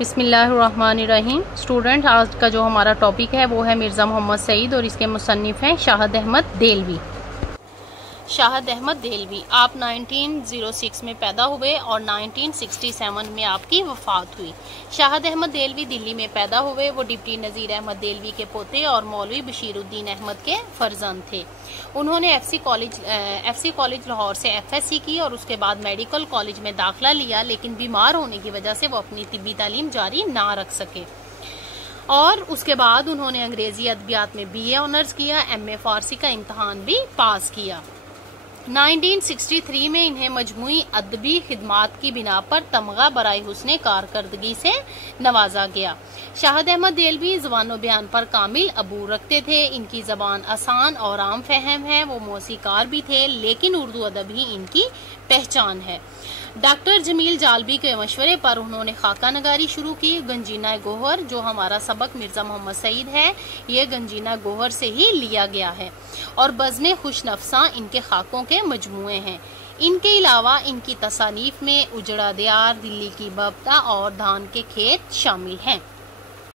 بسم اللہ الرحمن الرحیم۔ اسٹوڈنٹ، آج کا جو ہمارا ٹاپک ہے وہ ہے مرزا محمد سعید اور اس کے مصنف ہیں شاہد احمد دہلوی۔ شاہد احمد دہلوی آپ 1906 میں پیدا ہوئے اور 1967 میں آپ کی وفات ہوئی۔ شاہد احمد دہلوی دلی میں پیدا ہوئے۔ وہ ڈپٹی نذیر احمد دہلوی کے پوتے اور مولوی بشیر الدین احمد کے فرزند تھے۔ انہوں نے ایف سی کالج لاہور سے FSc کی اور اس کے بعد میڈیکل کالج میں داخلہ لیا، لیکن بیمار ہونے کی وجہ سے وہ اپنی طبی تعلیم جاری نہ رکھ سکے، اور اس کے بعد انہوں نے انگریزی ادبیات میں BA آنرز کیا، MA فارسی کا امتحان بھی پاس کیا۔ 1963 میں انہیں مجموعی ادبی خدمات کی بنا پر تمغہ برائے حسن کارکردگی سے نوازا گیا۔ شاہد احمد دہلوی زبان و بیان پر کامل عبور رکھتے تھے۔ ان کی زبان آسان اور عام فہم ہے۔ وہ موسیقار بھی تھے، لیکن اردو ادب ہی ان کی پہچان ہے۔ ڈاکٹر جمیل جالبی کے مشورے پر انہوں نے خاکہ نگاری شروع کی۔ گنجینہ گوہر جو ہمارا سبق مرزا محمد سعید ہے، یہ گنجینہ گوہر سے ہی لیا گیا ہے، اور بزم خوش نفساں ان کے خاکوں کے مجموعے ہیں۔ ان کے علاوہ ان کی تصانیف میں اجڑا دیار، دلی کی ببتا اور دھان کے کھیت شامل ہیں۔